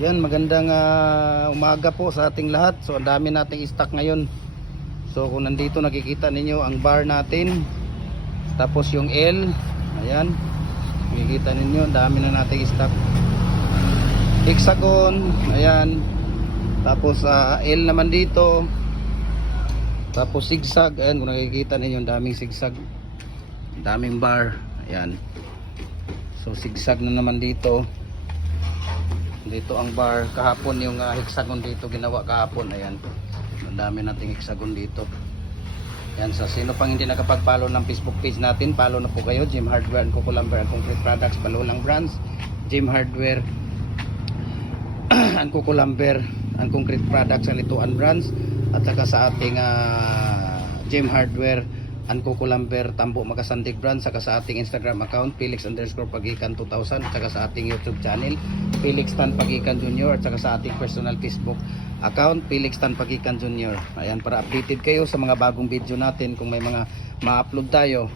Ayan, magandang umaga po sa ating lahat. So ang dami nating stock ngayon. So kung nandito nakikita ninyo ang bar natin, tapos yung L, ayan, makikita ninyo ang dami na nating stock. Hexagon, ayan, tapos L naman dito, tapos zigzag, ayan, kung nakikita ninyo ang daming zigzag, ang daming bar, ayan. So zigzag na naman dito. Dito ang bar, kahapon yung hexagon dito ginawa kahapon, ayan. Ang dami nating hexagon dito. Ayan, sa sino pang hindi nakapag-follow ng Facebook page natin, follow na po kayo. Gem Hardware and Coco Lumber and Concrete Products, Balulang Brands, Gem Hardware and Coco Lumber and Concrete Products, Alituan Brands, at saka sa ating Gem Hardware and Coco Lumber, Tambo Magasandig Brand, saka sa ating Instagram account Felix_Pagikan 2000, at saka sa ating YouTube channel Felix Tan Pagikan Jr., at saka sa ating personal Facebook account Felix Tan Pagikan Jr. Ayan, para updated kayo sa mga bagong video natin. Kung may mga ma-upload tayo,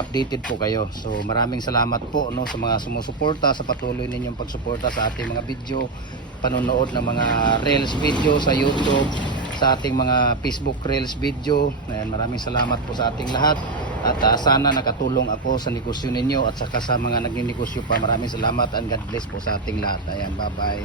updated po kayo. So maraming salamat po, no, sa mga sumusuporta, sa patuloy ninyong pagsuporta sa ating mga video, panonood ng mga reels video sa YouTube, sa ating mga Facebook Reels video. Ayan, maraming salamat po sa ating lahat, at sana nakatulong ako sa negosyo ninyo, at saka sa mga nagninegosyo pa. Maraming salamat and God bless po sa ating lahat. Ayan, bye bye.